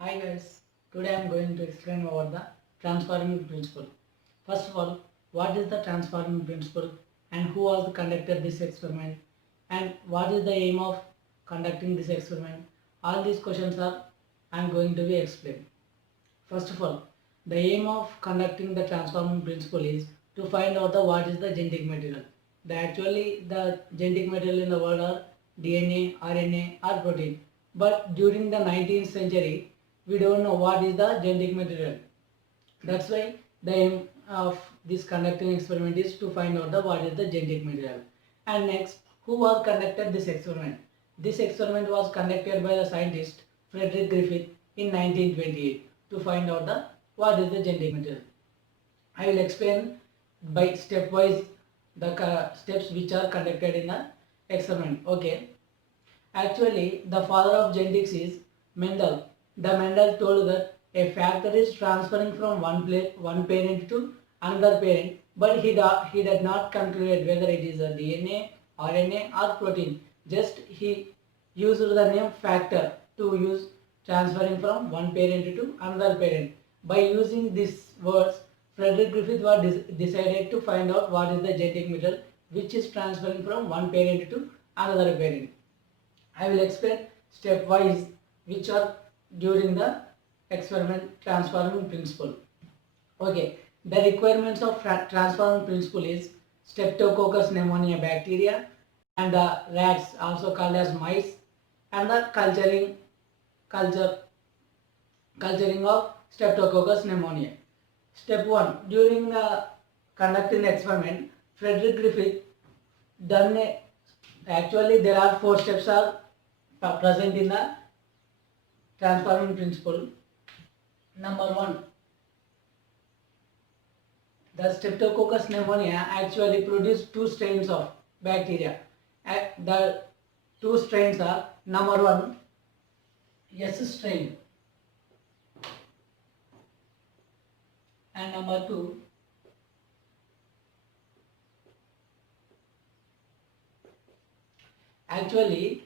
Hi guys, today I am going to explain about the transforming principle. First of all, what is the transforming principle and who was conducted this experiment and what is the aim of conducting this experiment? All these questions are I am going to be explained. First of all, the aim of conducting the transforming principle is to find out the what is the genetic material. The genetic material in the world are DNA, RNA or protein. But during the 19th century, we don't know what is the genetic material. That's why the aim of this conducting experiment is to find out the what is the genetic material. And next, who was conducted this experiment? This experiment was conducted by the scientist Frederick Griffith in 1928 to find out the what is the genetic material. I will explain by stepwise the steps which are conducted in the experiment. Okay. Actually, the father of genetics is Mendel. The Mendel told that a factor is transferring from one parent to another parent, but he did not conclude whether it is a DNA, RNA, or protein. Just he used the name factor to use transferring from one parent to another parent. By using these words, Frederick Griffith was decided to find out what is the genetic material which is transferring from one parent to another parent. I will explain stepwise which are during the experiment transforming principle. Okay, the requirements of transforming principle is Streptococcus pneumonia bacteria and the rats also called as mice and the culture culturing of Streptococcus pneumonia. Step 1. During the conducting the experiment, Frederick Griffith done a, actually there are 4 steps are present in the transforming principle. Number 1, the Streptococcus pneumonia actually produce 2 strains of bacteria. The 2 strains are number 1, S strain, and number 2, actually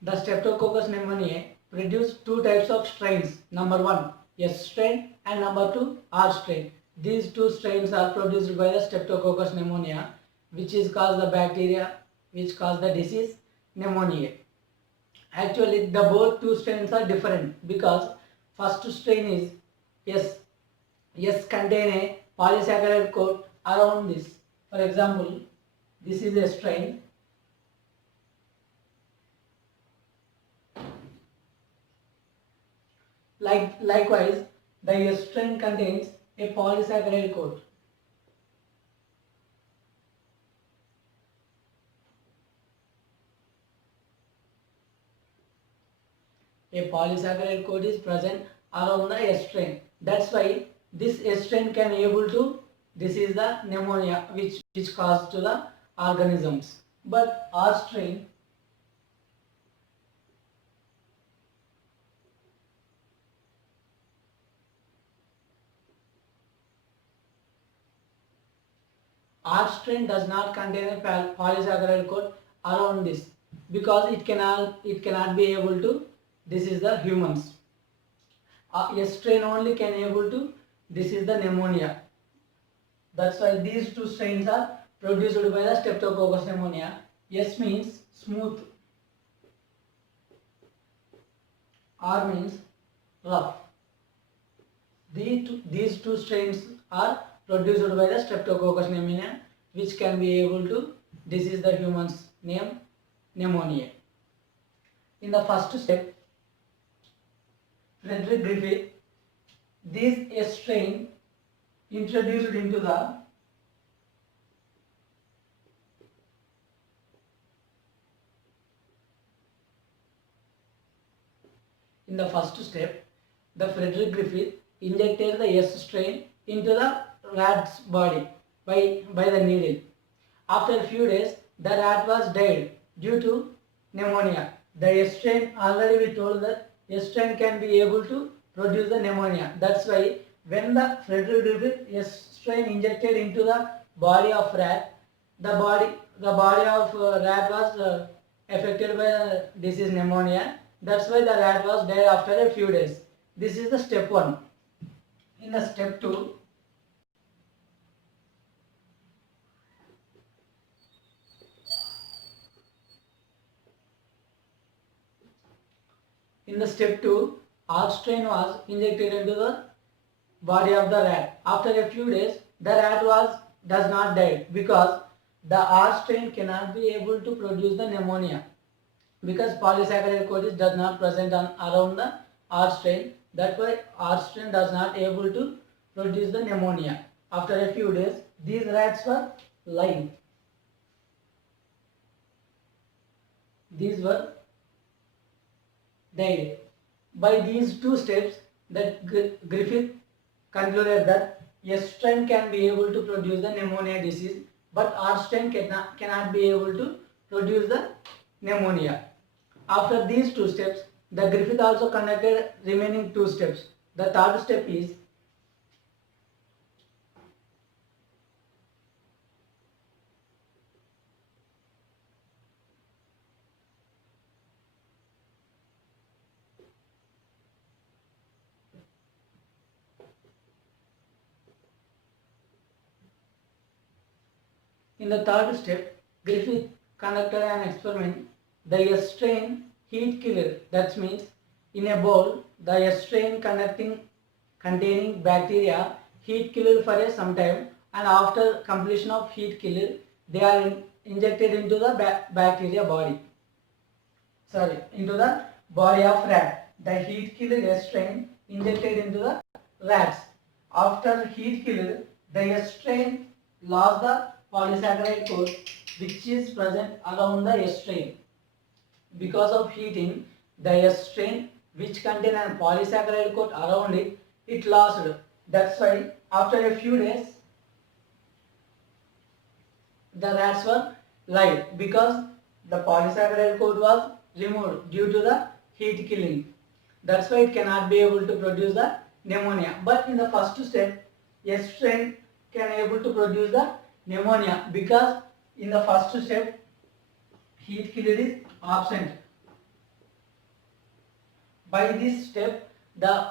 the Streptococcus pneumoniae produce 2 types of strains. Number 1, S strain, and number 2, R strain. These 2 strains are produced by the Streptococcus pneumonia, which is caused the bacteria which cause the disease pneumonia. Actually, the both 2 strains are different because first strain is S contain a polysaccharide coat around this. For example, this is a strain. Likewise, the S strain contains a polysaccharide coat. A polysaccharide coat is present around the S strain. That's why this S strain can able to, this is the pneumonia which caused to the organisms. But R strain, R strain does not contain a polysaccharide coat around this because it cannot be able to. This is the humans. S strain only can able to. This is the pneumonia. That's why these 2 strains are produced by the Streptococcus pneumonia. S means smooth, R means rough. These two strains are produced by the Streptococcus pneumonia, which can be able to. This is the human's name, pneumonia. In the first step, Frederick Griffith, this S strain introduced into the in the first step, the Frederick Griffith injected the S strain into the rat's body by the needle. After a few days, the rat was died due to pneumonia. The S strain, already we told that S strain can be able to produce the pneumonia. That's why when the Frederick Griffith S strain injected into the body of rat, the body of rat was affected by disease pneumonia. That's why the rat was dead after a few days. This is the step 1. In the step 2, arc strain was injected into the body of the rat. After a few days, the rat does not die because the arc strain cannot be able to produce the pneumonia, because polysaccharide coat does not present around the arc strain. That's why arc strain does not able to produce the pneumonia. After a few days, these rats were live. These were died. By these two steps, that Griffith concluded that S strain can be able to produce the pneumonia disease, but R strain cannot be able to produce the pneumonia. After these two steps, the Griffith also conducted remaining two steps. The third step is in the third step, Griffith conducted an experiment. The S strain heat killer, that means in a bowl, the S strain containing bacteria heat killed for some time, and after completion of heat killer, they are injected into the bacteria body. Into the body of rat. The heat killer S strain injected into the rats. After heat killer, the S strain lost the polysaccharide coat which is present around the S strain. Because of heating, the S strain which contain a polysaccharide coat around it, it lost. That's why after a few days, the rats were live because the polysaccharide coat was removed due to the heat killing. That's why it cannot be able to produce the pneumonia. But in the first step, S strain can able to produce the pneumonia because in the first step, heat killer is absent. By this step, the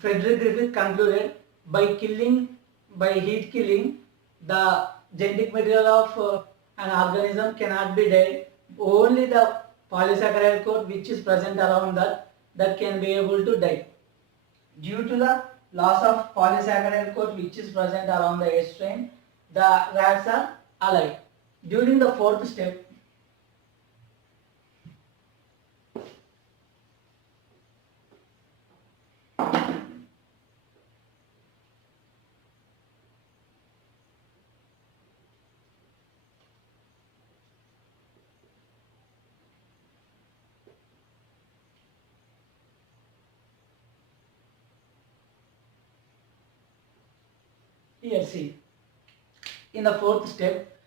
Frederick Griffith concluded by heat killing, the genetic material of an organism cannot be dead. Only the polysaccharide coat which is present around that can be able to die. Due to the loss of polysaccharide coat which is present around the S strain, the rats are alive. During the fourth step, here see, in the fourth step,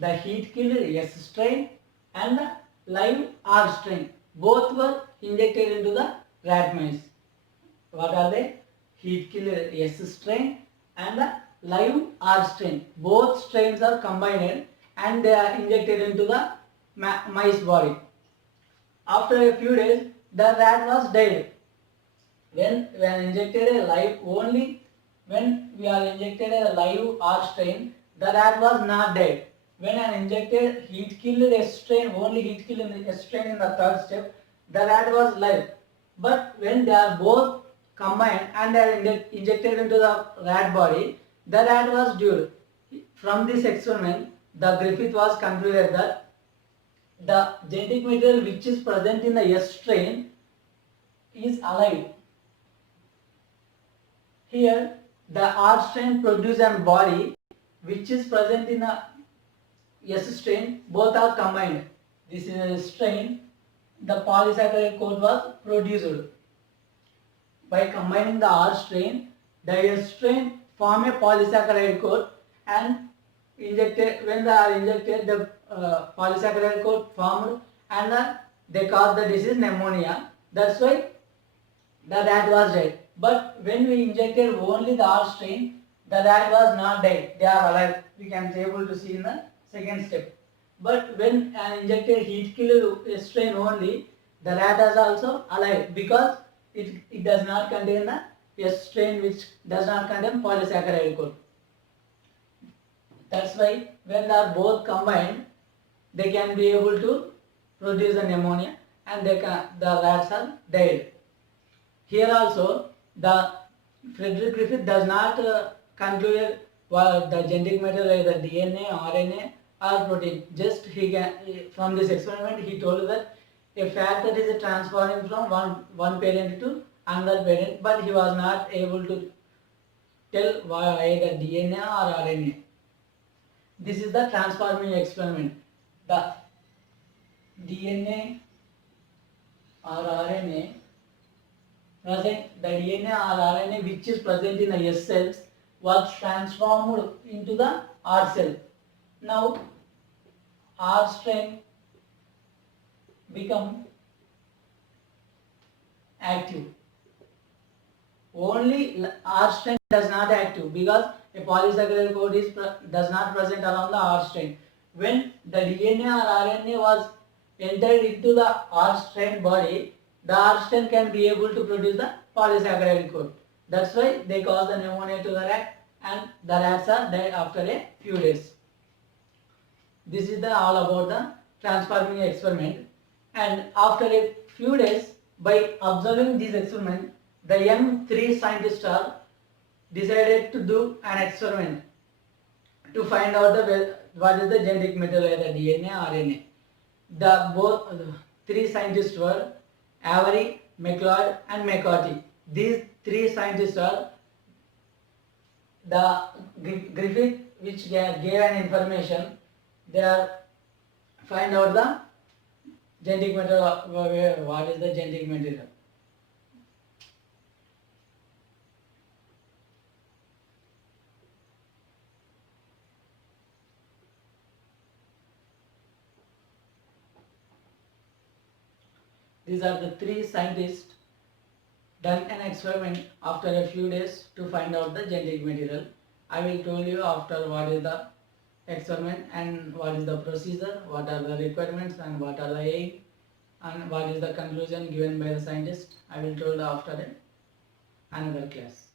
the heat killer S strain and the live R strain both were injected into the rat mice. What are they? Heat killer S strain and the live R strain. Both strains are combined and they are injected into the mice body. After a few days, the rat was dead. When injected a live, only when we are injected a live R strain, the rat was not dead. When an injected heat killed S strain, only heat killed S strain in the third step, the rat was live. But when they are both combined and they are injected into the rat body, the rat was dead. From this experiment, the Griffith was concluded that the genetic material which is present in the S strain is alive. Here, the R strain produces a body which is present in the S strain, both are combined. This is a strain, the polysaccharide coat was produced. By combining the R strain, the S strain form a polysaccharide coat and injected, when they are injected, the polysaccharide coat formed and they cause the disease pneumonia. That's why the rat was dead. But when we injected only the R strain, the rat was not dead. They are alive. We can be able to see in the second step. But when an injected heat killer strain only, the rat is also alive because it does not contain the S strain which does not contain polysaccharide core. That's why when they are both combined, they can be able to produce an ammonia, and the rats are died. Here also, the Frederick Griffith does not conclude the genetic material either DNA, RNA or protein. Just from this experiment he told that a fat that is transforming from one parent to another parent, but he was not able to tell either DNA or RNA. This is the transforming experiment. The DNA or RNA the DNA or RNA which is present in the S cells was transformed into the R cell. Now R strain become active. Only R strain does not active because a polysaccharide code does not present around the R strain. When the DNA or RNA was entered into the R strain body, the R strain can be able to produce the polysaccharide code. That's why they cause the pneumonia to the rat, and the rats are dead after a few days. This is all about the transforming experiment. And after a few days, by observing this experiment, the young 3 scientists are decided to do an experiment to find out what is the genetic material, either DNA or RNA. Both 3 scientists were Avery, McLeod and McCarthy. These 3 scientists are the Griffith, which gave an information. They are find out the genetic material. What is the genetic material? These are the 3 scientists done an experiment after a few days to find out the genetic material. I will tell you after what is the experiment and what is the procedure, what are the requirements and what are the aim, and what is the conclusion given by the scientist. I will tell after another class.